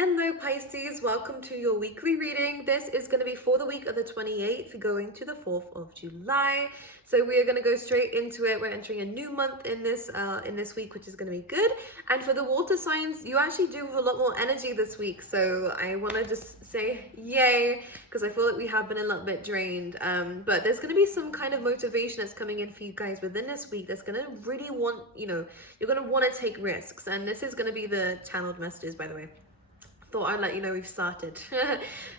Hello Pisces, welcome to your weekly reading. This is going to be for the week of the 28th going to the 4th of July. So we are going to go straight into it. We're entering a new month in this week, which is going to be good. And for the water signs, you actually do have a lot more energy this week. So I want to just say yay, because I feel like we have been a little bit drained. But there's going to be some kind of motivation that's coming in for you guys within this week that's going to really want, you're going to want to take risks. And this is going to be the channeled messages, by the way. Thought I'd let you know we've started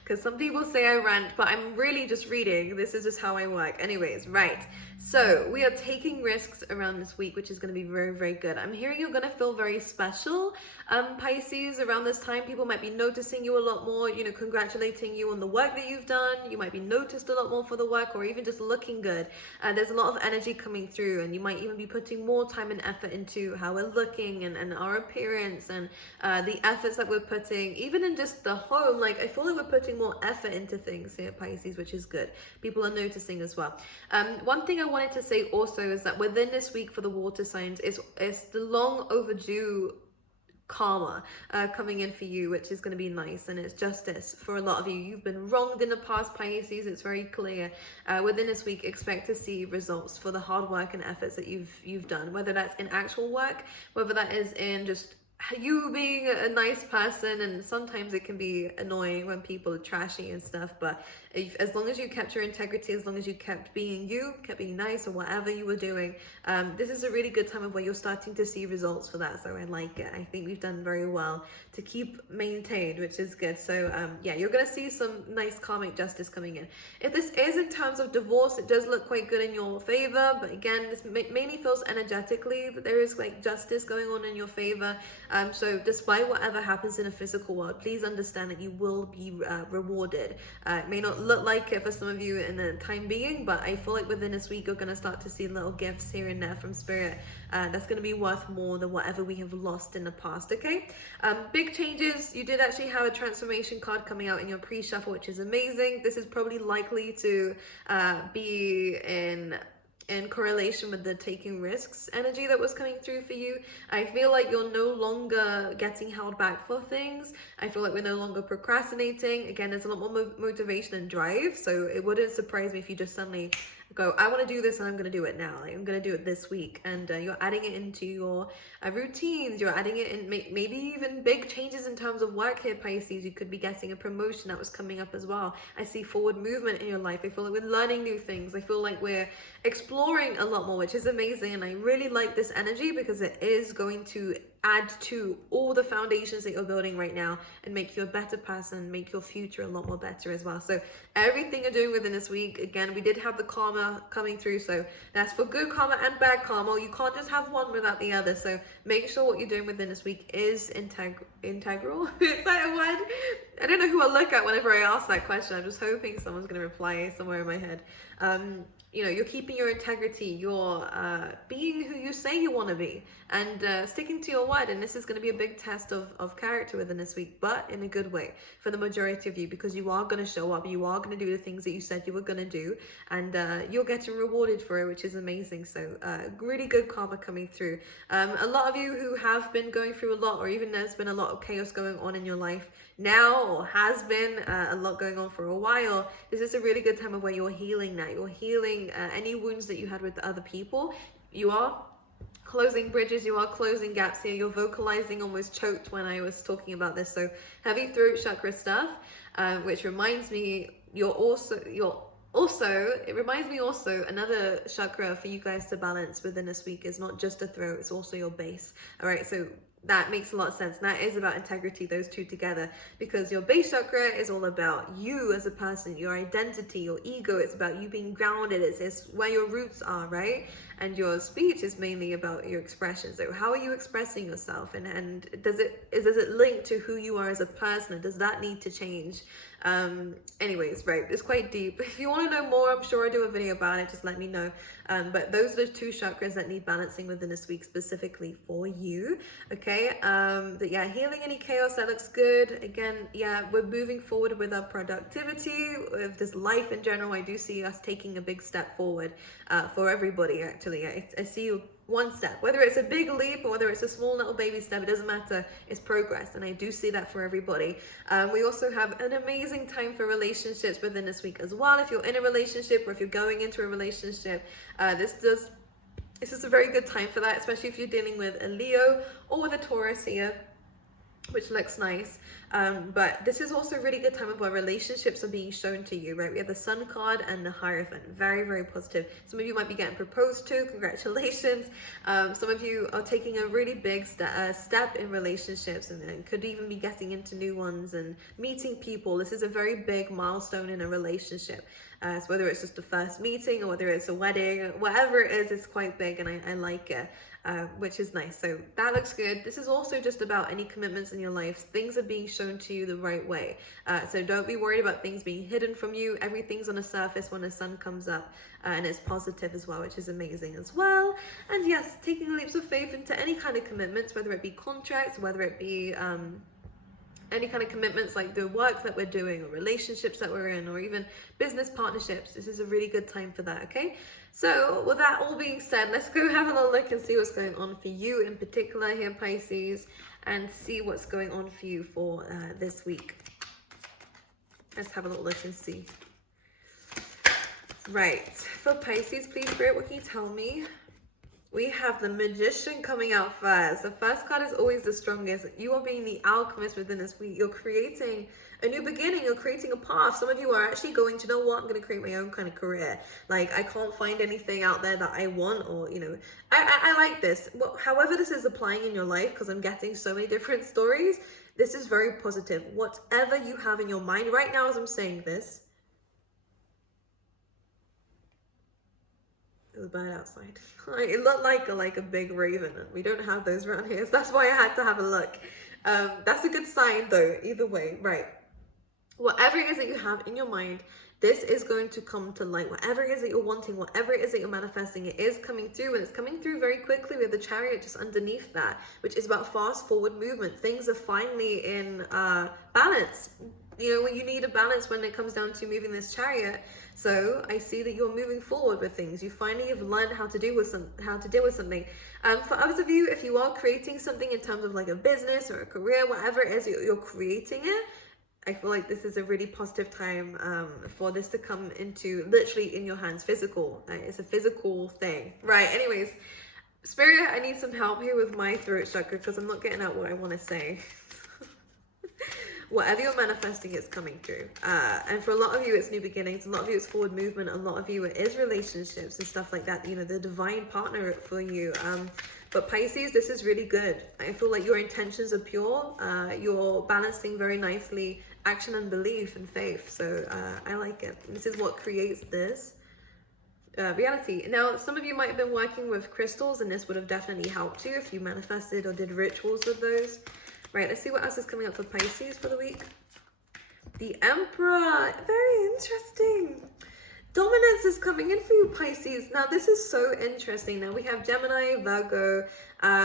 because some people say I rant, but I'm really just reading. This is just how I work. Anyways, right. So we are taking risks around this week, which is going to be very, very good. I'm hearing you're going to feel very special, Pisces. Around this time, people might be noticing you a lot more, congratulating you on the work that you've done. You might be noticed a lot more for the work, or even just looking good. There's a lot of energy coming through, and you might even be putting more time and effort into how we're looking and our appearance and the efforts that we're putting, even in just the home. Like, I feel like we're putting more effort into things here, Pisces, which is good. People are noticing as well. One thing I wanted to say also is that within this week for the water signs is the long overdue karma coming in for you, which is going to be nice, and it's justice for a lot of you. You've been wronged in the past, Pisces. It's very clear. Within this week, expect to see results for the hard work and efforts that you've done, whether that's in actual work, whether that is in just you being a nice person. And sometimes it can be annoying when people are trashy and stuff, but as long as you kept your integrity, as long as you kept being you, kept being nice, or whatever you were doing, this is a really good time of where you're starting to see results for that. So I like it. I think we've done very well to keep maintained, which is good. So yeah, you're going to see some nice karmic justice coming in. If this is in terms of divorce, it does look quite good in your favor, but again, this mainly feels energetically that there is like justice going on in your favor. So despite whatever happens in a physical world, please understand that you will be rewarded. It may not look like it for some of you in the time being, but I feel like within this week you're going to start to see little gifts here and there from spirit that's going to be worth more than whatever we have lost in the past. Okay, big changes. You did actually have a transformation card coming out in your pre-shuffle, which is amazing. This is probably likely to be in correlation with the taking risks energy that was coming through for you. I feel like you're no longer getting held back for things. I feel like we're no longer procrastinating. Again, there's a lot more motivation and drive, so it wouldn't surprise me if you just suddenly go, I want to do this and I'm going to do it now. Like, I'm going to do it this week. And you're adding it into your routines. You're adding it in, maybe even big changes in terms of work here, Pisces. You could be getting a promotion that was coming up as well. I see forward movement in your life. I feel like we're learning new things. I feel like we're exploring a lot more, which is amazing. And I really like this energy because it is going to add to all the foundations that you're building right now and make you a better person, make your future a lot more better as well. So everything you're doing within this week, again, we did have the karma coming through, so that's for good karma and bad karma. You can't just have one without the other. So make sure what you're doing within this week is integral. Is that a word? I don't know who I'll look at whenever I ask that question. I'm just hoping someone's going to reply somewhere in my head. You're keeping your integrity, you're being who you say you want to be, and sticking to your word. And this is going to be a big test of character within this week, but in a good way for the majority of you, because you are going to show up, you are going to do the things that you said you were going to do, and you're getting rewarded for it, which is amazing. So really good karma coming through. A lot of you who have been going through a lot, or even there's been a lot of chaos going on in your life now, or has been a lot going on for a while, this is a really good time of where you're healing now. You're healing any wounds that you had with other people. You are closing bridges, you are closing gaps here. You're vocalizing, almost choked when I was talking about this. So heavy throat chakra stuff, which reminds me, it reminds me also, another chakra for you guys to balance within this week is not just the throat, it's also your base. All right, so that makes a lot of sense. And that is about integrity, those two together, because your base chakra is all about you as a person, your identity, your ego. It's about you being grounded. It's where your roots are, right? And your speech is mainly about your expression. So how are you expressing yourself? And does it link to who you are as a person? Or does that need to change? Anyways, right, it's quite deep. If you want to know more, I'm sure I'll do a video about it, just let me know. But those are the two chakras that need balancing within this week specifically for you. Okay, but yeah, healing any chaos, that looks good. Again, yeah, we're moving forward with our productivity, with this life in general. I do see us taking a big step forward for everybody, actually. actually. I see you one step, whether it's a big leap or whether it's a small little baby step, it doesn't matter. It's progress, and I do see that for everybody. We also have an amazing time for relationships within this week as well. If you're in a relationship or if you're going into a relationship, this is a very good time for that, especially if you're dealing with a Leo or with a Taurus here, which looks nice. But this is also a really good time of where relationships are being shown to you, right? We have the Sun card and the Hierophant. Very, very positive. Some of you might be getting proposed to. Congratulations. Some of you are taking a really big step in relationships, and could even be getting into new ones and meeting people. This is a very big milestone in a relationship. So whether it's just a first meeting or whether it's a wedding, whatever it is, it's quite big, and I like it. Which is nice. So that looks good. This is also just about any commitments in your life. Things are being shown to you the right way. So don't be worried about things being hidden from you. Everything's on the surface when the sun comes up, and it's positive as well, which is amazing as well. And yes, taking leaps of faith into any kind of commitments, whether it be contracts, whether it be any kind of commitments like the work that we're doing or relationships that we're in, or even business partnerships. This is a really good time for that, okay? So with that all being said, let's go have a little look and see what's going on for you in particular here, Pisces, and see what's going on for you for this week. Let's have a little look and see. Right, for Pisces, please, Spirit, what can you tell me? We have the Magician coming out first. The first card is always the strongest. You are being the alchemist within this week. You're creating a new beginning. You're creating a path. Some of you are actually going, do you know what? I'm going to create my own kind of career. Like, I can't find anything out there that I want, or, you know, I like this. Well, however this is applying in your life, because I'm getting so many different stories, this is very positive. Whatever you have in your mind right now as I'm saying this, there's a bird outside. It looked like a big raven. We don't have those around here, so that's why I had to have a look. That's a good sign though, either way. Right, whatever it is that you have in your mind, this is going to come to light. Whatever it is that you're wanting, whatever it is that you're manifesting, it is coming through, and it's coming through very quickly. We have the Chariot just underneath that, which is about fast forward movement. Things are finally in balance. You know, when you need a balance when it comes down to moving this Chariot. So I see that you're moving forward with things. You finally have learned how to deal with something. For others of you, if you are creating something in terms of like a business or a career, whatever it is you're creating it, I feel like this is a really positive time for this to come into literally in your hands, physical. It's a physical thing. Right, anyways, Spirit, I need some help here with my throat chakra because I'm not getting out what I want to say. Whatever you're manifesting, it's coming through. And for a lot of you, it's new beginnings. A lot of you, it's forward movement. A lot of you, it is relationships and stuff like that. You know, the divine partner for you. But Pisces, this is really good. I feel like your intentions are pure. You're balancing very nicely action and belief and faith. So I like it. This is what creates this reality. Now, some of you might have been working with crystals, and this would have definitely helped you if you manifested or did rituals with those. Right, let's see what else is coming up for Pisces for the week. The Emperor, very interesting. Dominance is coming in for you, Pisces. Now, this is so interesting. Now, we have Gemini, Virgo.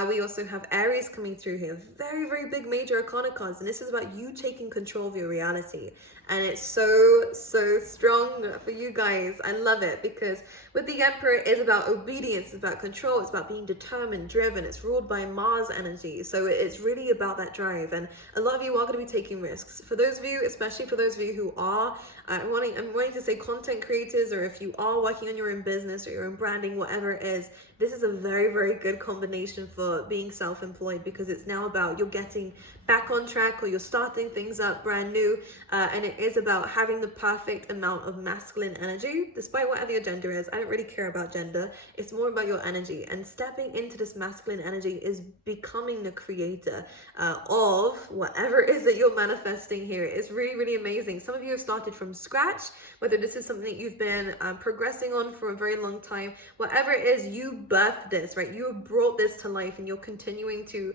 We also have Aries coming through here. Very, very big major arcana cards. And this is about you taking control of your reality. And it's so, so strong for you guys. I love it because with the Emperor, it's about obedience, it's about control, it's about being determined, driven. It's ruled by Mars energy. So it's really about that drive. And a lot of you are going to be taking risks. For those of you, especially for those of you who are, I'm wanting to say content creators, or if you are working on your own business or your own branding, whatever it is, this is a very, very good combination for being self-employed, because it's now about you're getting back on track, or you're starting things up brand new, and it is about having the perfect amount of masculine energy, despite whatever your gender is. I don't really care about gender. It's more about your energy, and stepping into this masculine energy is becoming the creator of whatever it is that you're manifesting here. It's really, really amazing. Some of you have started from scratch, whether this is something that you've been progressing on for a very long time. Whatever it is, you birthed this, right? You brought this to life, and you're continuing to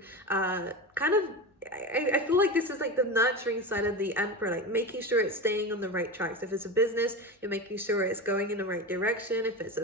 I feel like like this is like the nurturing side of the Emperor, like making sure it's staying on the right tracks. If it's a business, you're making sure it's going in the right direction. If it's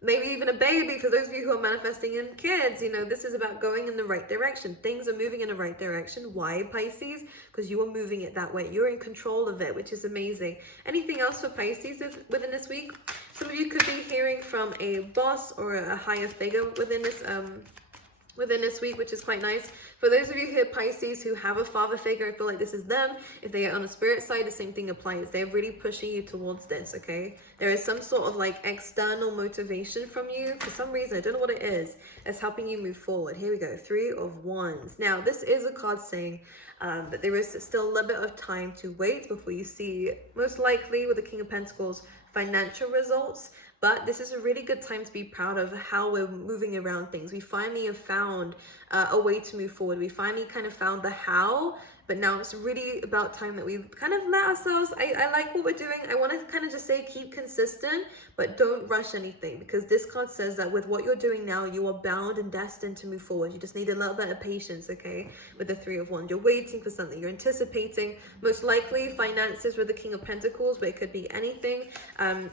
maybe even a baby, for those of you who are manifesting in kids, you know, this is about going in the right direction. Things are moving in the right direction. Why, Pisces? Because you are moving it that way. You're in control of it, which is amazing. Anything else for Pisces within this week? Some of you could be hearing from a boss or a higher figure within this week, which is quite nice. For those of you here, Pisces, who have a father figure, I feel like this is them. If they are on the spirit side, the same thing applies. They're really pushing you towards this, okay? There is some sort of like external motivation from you. For some reason, I don't know what it is, that's helping you move forward. Here we go, Three of Wands. Now, this is a card saying that there is still a little bit of time to wait before you see, most likely with the King of Pentacles, financial results. But this is a really good time to be proud of how we're moving around things. We finally have found a way to move forward. We finally kind of found the how, but now it's really about time that we kind of let ourselves, I like what we're doing. I want to kind of just say keep consistent, but don't rush anything, because this card says that with what you're doing now, you are bound and destined to move forward. You just need a little bit of patience, okay? With the Three of Wands, you're waiting for something, you're anticipating, most likely finances with the King of Pentacles, but it could be anything.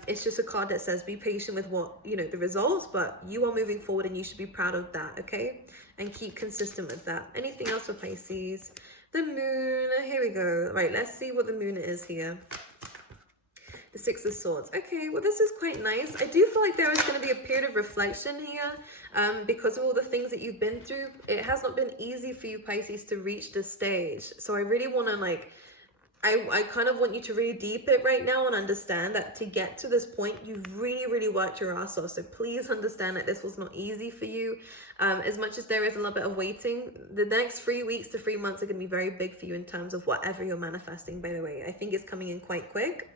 It's just a card that says be patient with what, you know, the results, but you are moving forward and you should be proud of that, okay? And keep consistent with that. Anything else for Pisces? The moon, here we go. Right, let's see what the moon is here. The Six of Swords. Okay, well, this is quite nice. I do feel like there is going to be a period of reflection here because of all the things that you've been through. It has not been easy for you, Pisces, to reach this stage. So I really want to like, I kind of want you to really deep it right now and understand that to get to this point, you've really worked your ass off. So please understand that this was not easy for you. As much as there is a little bit of waiting, the next 3 weeks to 3 months are going to be very big for you in terms of whatever you're manifesting, by the way. I think it's coming in quite quick.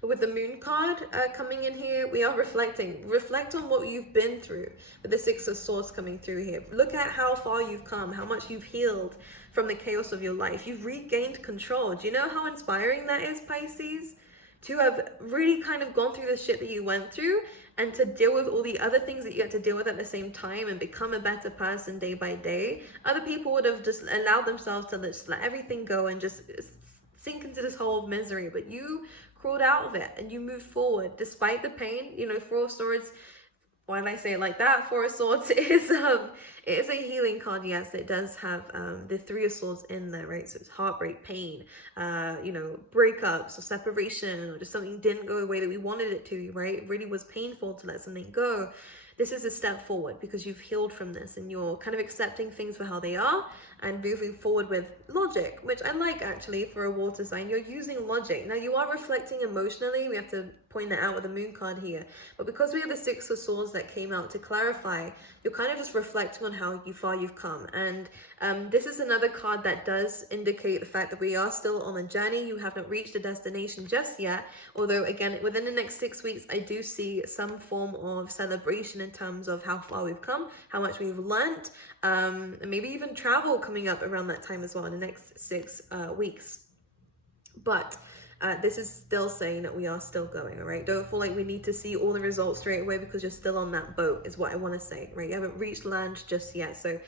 But with the moon card coming in here, we are reflecting. Reflect on what you've been through with the Six of Swords coming through here. Look at how far you've come, how much you've healed from the chaos of your life. You've regained control. Do you know how inspiring that is, Pisces? To have really kind of gone through the shit that you went through and to deal with all the other things that you had to deal with at the same time and become a better person day by day. Other people would have just allowed themselves to just let everything go and just sink into this hole of misery, but you crawled out of it and you moved forward despite the pain. You know, Four of Swords, why did I say it like that? Four of Swords is it is a healing card. Yes, it does have the Three of Swords in there, right? So it's heartbreak, pain, you know, breakups or separation, or just something didn't go the way that we wanted it to, right? It really was painful to let something go. This is a step forward because you've healed from this and you're kind of accepting things for how they are and moving forward with logic, which I like actually for a water sign. You're using logic. Now you are reflecting emotionally. We have to point that out with the moon card here. But because we have the Six of Swords that came out to clarify, you're kind of just reflecting on how far you've come. And this is another card that does indicate the fact that we are still on a journey. You haven't reached a destination just yet. Although again, within the next 6 weeks, I do see some form of celebration in terms of how far we've come, how much we've learnt, and maybe even travel coming up around that time as well in the next 6 weeks. But this is still saying that we are still going, all right? Don't feel like we need to see all the results straight away because you're still on that boat is what I want to say, right? You haven't reached land just yet. So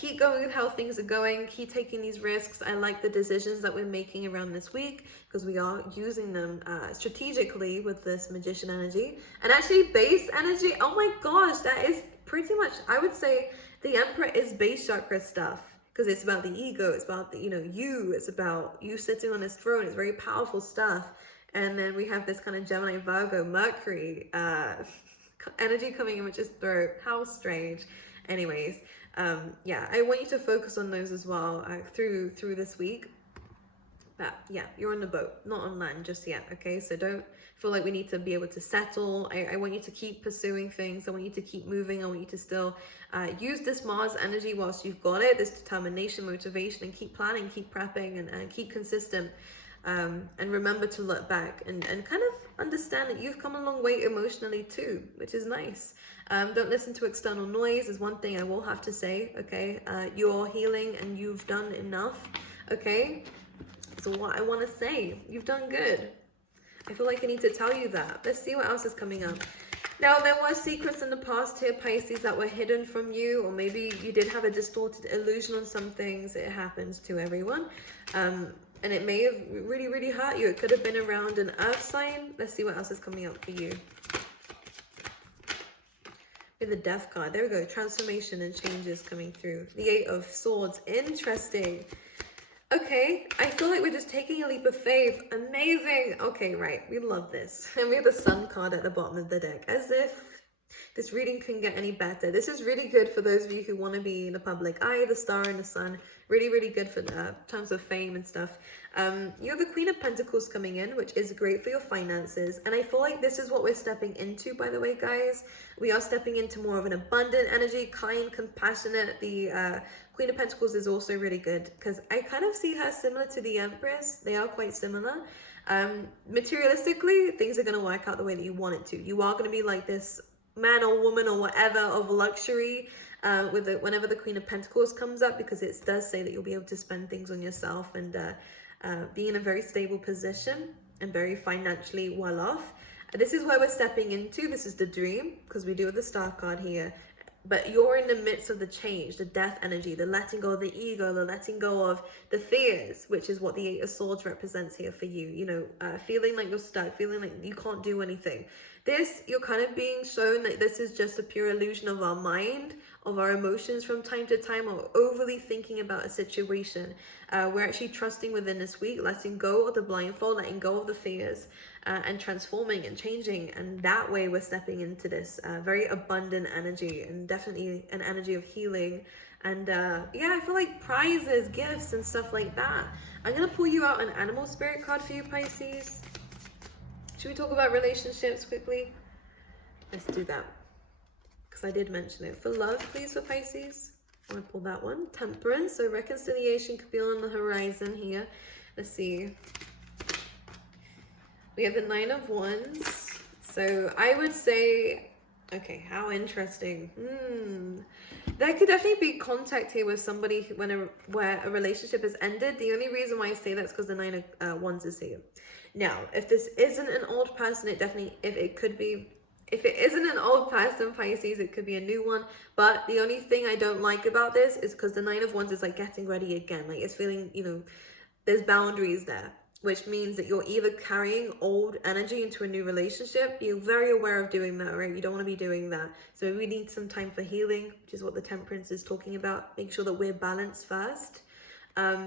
keep going with how things are going. Keep taking these risks. I like the decisions that we're making around this week because we are using them strategically with this Magician energy. And actually base energy, oh my gosh, that is pretty much, I would say the Emperor is base chakra stuff. Because it's about the ego, it's about the, you know, you, it's about you sitting on this throne. It's very powerful stuff. And then we have this kind of Gemini, Virgo, Mercury energy coming in, which is throat. How strange. Anyways, yeah, I want you to focus on those as well through this week. But yeah, you're on the boat, not on land just yet, okay? So don't feel like we need to be able to settle. I want you to keep pursuing things. I want you to keep moving. I want you to still use this Mars energy whilst you've got it, this determination, motivation, and keep planning, keep prepping, and keep consistent. And remember to look back and kind of understand that you've come a long way emotionally too, which is nice. Don't listen to external noise is one thing I will have to say, okay? You're healing and you've done enough, okay? So what I want to say, you've done good. I feel like I need to tell you that. Let's see what else is coming up. Now, there were secrets in the past here, Pisces, that were hidden from you, or maybe you did have a distorted illusion on some things. It happens to everyone. And it may have really, really hurt you. It could have been around an earth sign. Let's see what else is coming up for you. With the Death card. There we go. Transformation and changes coming through. The Eight of Swords. Interesting. Okay, I feel like we're just taking a leap of faith. Amazing. Okay, right. We love this. And we have the Sun card at the bottom of the deck. As if this reading couldn't get any better. This is really good for those of you who want to be in the public eye, the star and the sun. Really, really good for terms of fame and stuff. You have the Queen of Pentacles coming in, which is great for your finances. And I feel like this is what we're stepping into, by the way, guys. We are stepping into more of an abundant energy, kind, compassionate. The Queen of Pentacles is also really good because I kind of see her similar to the Empress. They are quite similar. Materialistically, things are going to work out the way that you want it to. You are going to be like this man or woman or whatever of luxury whenever the Queen of Pentacles comes up, because it does say that you'll be able to spend things on yourself and be in a very stable position and very financially well off. This is where we're stepping into. This is the dream, because we do have the Star card here. But you're in the midst of the change, the death energy, the letting go of the ego, the letting go of the fears, which is what the Eight of Swords represents here for you. You know, feeling like you're stuck, feeling like you can't do anything. This, you're kind of being shown that this is just a pure illusion of our mind, of our emotions from time to time, or overly thinking about a situation. We're actually trusting within this week, letting go of the blindfold, letting go of the fears, and transforming and changing. And that way we're stepping into this very abundant energy, and definitely an energy of healing. And yeah, I feel like prizes, gifts, and stuff like that. I'm going to pull you out an animal spirit card for you, Pisces. Should we talk about relationships quickly? Let's do that, because I did mention it. For love, please, for Pisces. I want to pull that one. Temperance. So reconciliation could be on the horizon here. Let's see. We have the Nine of Wands. So I would say, okay, how interesting. There could definitely be contact here with somebody where a relationship has ended. The only reason why I say that is because the Nine of Wands is here. Now, if this isn't an old person, it definitely, if it isn't an old person, Pisces, it could be a new one. But the only thing I don't like about this is because the Nine of Wands is like getting ready again. Like, it's feeling, you know, there's boundaries there, which means that you're either carrying old energy into a new relationship. You're very aware of doing that, right? You don't want to be doing that. So we need some time for healing, which is what the Temperance is talking about. Make sure that we're balanced first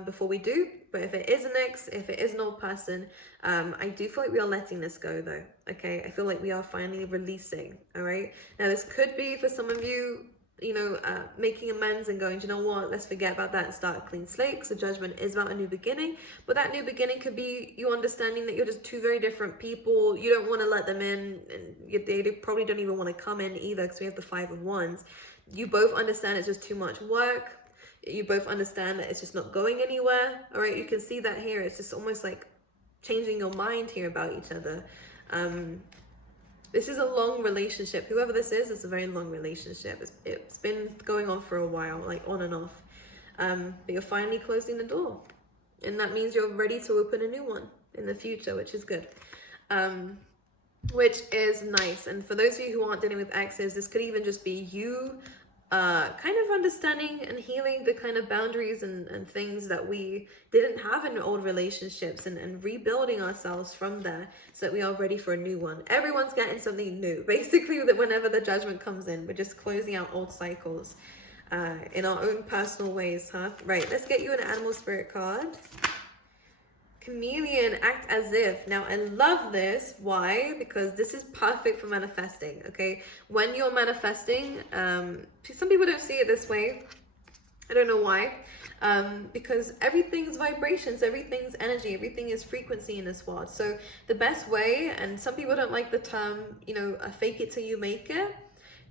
before we do. But if it is an ex, if it is an old person, I do feel like we are letting this go, though. Okay, I feel like we are finally releasing. All right, now this could be for some of you, you know, making amends and going, do you know what, let's forget about that and start a clean slate, because the Judgment is about a new beginning. But that new beginning could be you understanding that you're just two very different people. You don't want to let them in, and they probably don't even want to come in either, because we have the Five of Wands. You both understand it's just too much work. You both understand that it's just not going anywhere. All right, you can see that here. It's just almost like changing your mind here about each other. This is a long relationship. Whoever this is, it's a very long relationship. It's been going on for a while, like on and off. But you're finally closing the door. And that means you're ready to open a new one in the future, which is good. Which is nice. And for those of you who aren't dealing with exes, this could even just be you kind of understanding and healing the kind of boundaries and things that we didn't have in old relationships, and rebuilding ourselves from there so that we are ready for a new one. Everyone's getting something new. Basically, that whenever the Judgment comes in, we're just closing out old cycles in our own personal ways, huh? Right, let's get you an animal spirit card. Chameleon, act as if. Now, I love this. Why? Because this is perfect for manifesting, okay? When you're manifesting, some people don't see it this way. I don't know why. Because everything's vibrations, everything's energy, everything is frequency in this world. So the best way, and some people don't like the term, you know, fake it till you make it.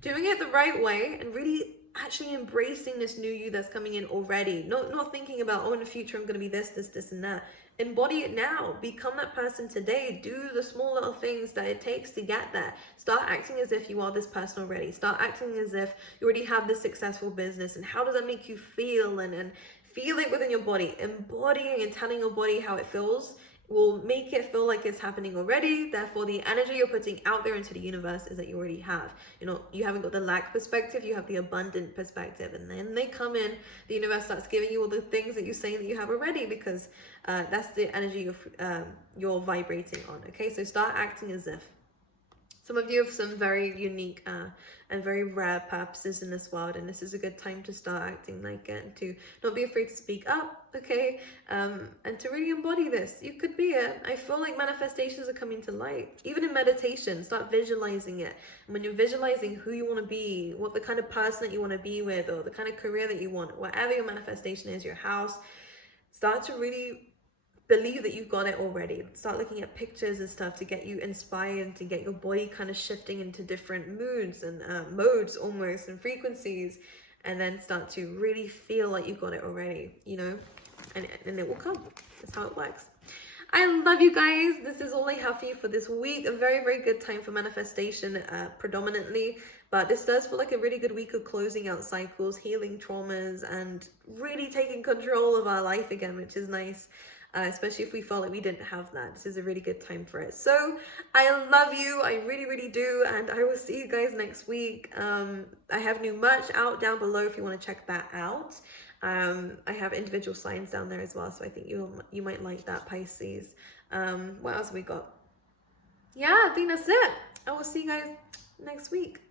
Doing it the right way and really actually embracing this new you that's coming in already. Not thinking about, oh, in the future I'm going to be this, and that. Embody it now. Become that person today. Do the small little things that it takes to get there. Start acting as if you are this person already. Start acting as if you already have this successful business. And how does that make you feel? And feel it within your body. Embodying and telling your body how it feels will make it feel like it's happening already. Therefore, the energy you're putting out there into the universe is that you already have. You know, you haven't got the lack perspective, you have the abundant perspective. And then they come in, the universe starts giving you all the things that you're saying that you have already, because that's the energy you're vibrating on. Okay, so start acting as if. Some of you have some very unique and very rare purposes in this world, and this is a good time to start acting like it, and to not be afraid to speak up, okay? And to really embody this. You could be it. I feel like manifestations are coming to light. Even in meditation, start visualizing it. And when you're visualizing who you want to be, what the kind of person that you want to be with, or the kind of career that you want, whatever your manifestation is, your house, start to really believe that you've got it already. Start looking at pictures and stuff to get you inspired, to get your body kind of shifting into different moods and modes almost, and frequencies, and then start to really feel like you've got it already, you know, and it will come. That's how it works. I love you guys. This is all I have for you for this week. A very, very good time for manifestation predominantly, but this does feel like a really good week of closing out cycles, healing traumas, and really taking control of our life again, which is nice. Especially if we felt like we didn't have that. This is a really good time for it. So I love you. I really, really do. And I will see you guys next week. I have new merch out down below if you want to check that out. I have individual signs down there as well. So I think you might like that, Pisces. What else have we got? Yeah, I think that's it. I will see you guys next week.